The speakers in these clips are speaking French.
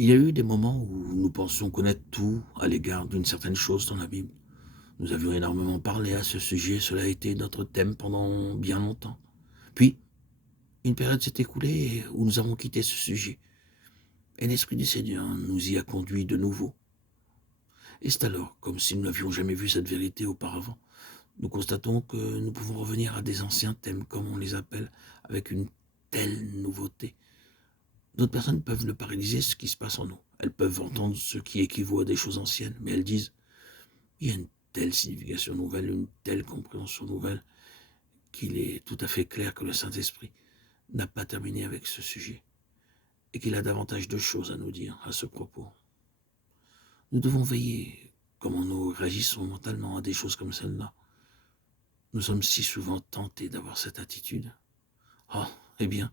Il y a eu des moments où nous pensions connaître tout à l'égard d'une certaine chose dans la Bible. Nous avions énormément parlé à ce sujet, cela a été notre thème pendant bien longtemps. Puis, une période s'est écoulée où nous avons quitté ce sujet, et l'Esprit du Seigneur nous y a conduits de nouveau. Et c'est alors, comme si nous n'avions jamais vu cette vérité auparavant, nous constatons que nous pouvons revenir à des anciens thèmes, comme on les appelle, avec une telle nouveauté. D'autres personnes peuvent ne pas réaliser ce qui se passe en nous. Elles peuvent entendre ce qui équivaut à des choses anciennes, mais elles disent il y a une telle signification nouvelle, une telle compréhension nouvelle, qu'il est tout à fait clair que le Saint-Esprit n'a pas terminé avec ce sujet, et qu'il a davantage de choses à nous dire à ce propos. Nous devons veiller comment nous réagissons mentalement à des choses comme celle-là. Nous sommes si souvent tentés d'avoir cette attitude. Ah, eh bien,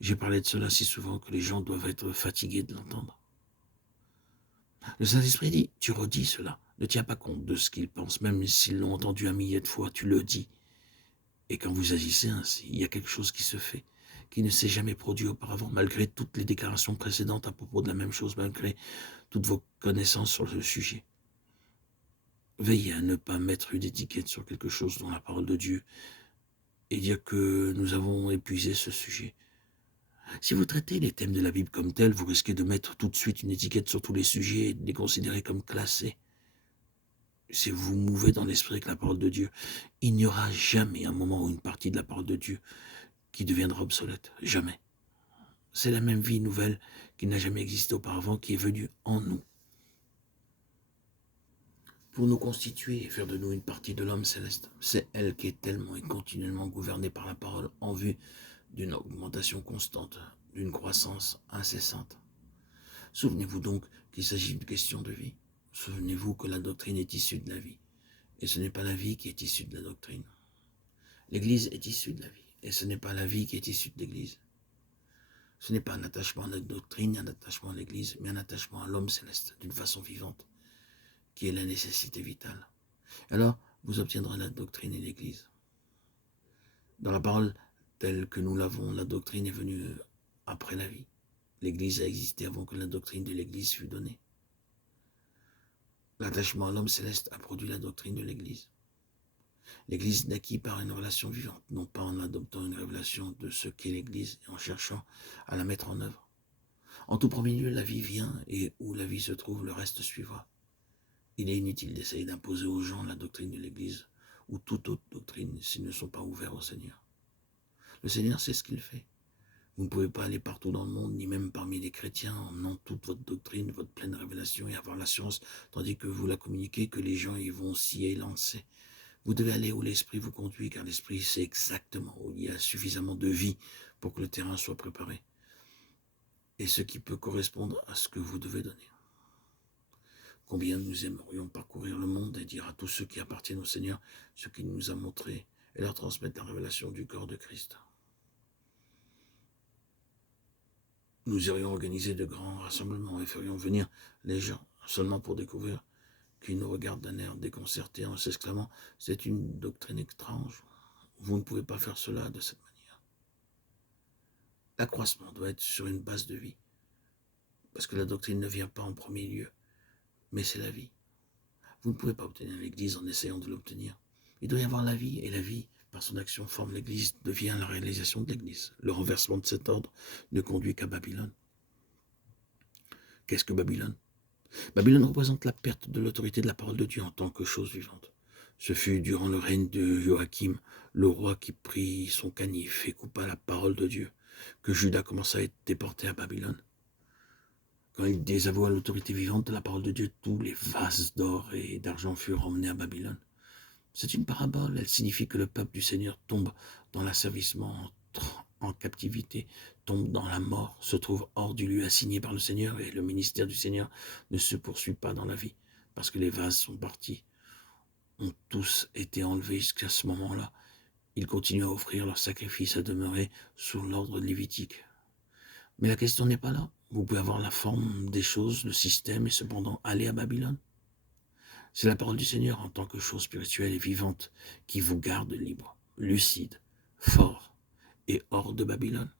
j'ai parlé de cela si souvent que les gens doivent être fatigués de l'entendre. Le Saint-Esprit dit, tu redis cela, ne tiens pas compte de ce qu'ils pensent, même s'ils l'ont entendu un millier de fois, tu le dis. Et quand vous agissez ainsi, il y a quelque chose qui se fait, qui ne s'est jamais produit auparavant, malgré toutes les déclarations précédentes à propos de la même chose, malgré toutes vos connaissances sur le sujet. Veillez à ne pas mettre une étiquette sur quelque chose dans la parole de Dieu et dire que nous avons épuisé ce sujet. Si vous traitez les thèmes de la Bible comme tels, vous risquez de mettre tout de suite une étiquette sur tous les sujets et de les considérer comme classés. Si vous vous mouvez dans l'esprit avec la parole de Dieu, il n'y aura jamais un moment où une partie de la parole de Dieu qui deviendra obsolète. Jamais. C'est la même vie nouvelle qui n'a jamais existé auparavant qui est venue en nous. Pour nous constituer et faire de nous une partie de l'homme céleste. C'est elle qui est tellement et continuellement gouvernée par la parole en vue d'une augmentation constante, d'une croissance incessante. Souvenez-vous donc qu'il s'agit d'une question de vie. Souvenez-vous que la doctrine est issue de la vie. Et ce n'est pas la vie qui est issue de la doctrine. L'Église est issue de la vie. Et ce n'est pas la vie qui est issue de l'Église. Ce n'est pas un attachement à la doctrine, un attachement à l'Église, mais un attachement à l'homme céleste, d'une façon vivante, qui est la nécessité vitale. Alors, vous obtiendrez la doctrine et l'Église. Dans la parole telle que nous l'avons, la doctrine est venue après la vie. L'Église a existé avant que la doctrine de l'Église fût donnée. L'attachement à l'homme céleste a produit la doctrine de l'Église. L'Église naquit par une relation vivante, non pas en adoptant une révélation de ce qu'est l'Église et en cherchant à la mettre en œuvre. En tout premier lieu, la vie vient et où la vie se trouve, le reste suivra. Il est inutile d'essayer d'imposer aux gens la doctrine de l'Église ou toute autre doctrine s'ils ne sont pas ouverts au Seigneur. Le Seigneur sait ce qu'il fait. Vous ne pouvez pas aller partout dans le monde, ni même parmi les chrétiens, en emmenant toute votre doctrine, votre pleine révélation et avoir la science, tandis que vous la communiquez, que les gens y vont s'y élancer. Vous devez aller où l'Esprit vous conduit, car l'Esprit sait exactement où il y a suffisamment de vie pour que le terrain soit préparé. Et ce qui peut correspondre à ce que vous devez donner. Combien nous aimerions parcourir le monde et dire à tous ceux qui appartiennent au Seigneur ce qu'il nous a montré et leur transmettre la révélation du corps de Christ. Nous irions organiser de grands rassemblements et ferions venir les gens seulement pour découvrir qu'ils nous regardent d'un air déconcerté en s'exclamant « C'est une doctrine étrange, vous ne pouvez pas faire cela de cette manière. » L'accroissement doit être sur une base de vie, parce que la doctrine ne vient pas en premier lieu, mais c'est la vie. Vous ne pouvez pas obtenir l'Église en essayant de l'obtenir. Il doit y avoir la vie, et la vie, par son action, forme l'Église, devient la réalisation de l'Église. Le renversement de cet ordre ne conduit qu'à Babylone. Qu'est-ce que Babylone? Babylone représente la perte de l'autorité de la parole de Dieu en tant que chose vivante. Ce fut durant le règne de Joachim, le roi qui prit son canif et coupa la parole de Dieu, que Juda commença à être déporté à Babylone. Quand il désavoua l'autorité vivante de la parole de Dieu, tous les vases d'or et d'argent furent emmenés à Babylone. C'est une parabole, elle signifie que le peuple du Seigneur tombe dans l'asservissement, en captivité, tombe dans la mort, se trouve hors du lieu assigné par le Seigneur et le ministère du Seigneur ne se poursuit pas dans la vie parce que les vases sont partis, ont tous été enlevés jusqu'à ce moment-là. Ils continuent à offrir leurs sacrifices, à demeurer sous l'ordre lévitique. Mais la question n'est pas là. Vous pouvez avoir la forme des choses, le système, et cependant aller à Babylone. C'est la parole du Seigneur en tant que chose spirituelle et vivante qui vous garde libre, lucide, fort et hors de Babylone.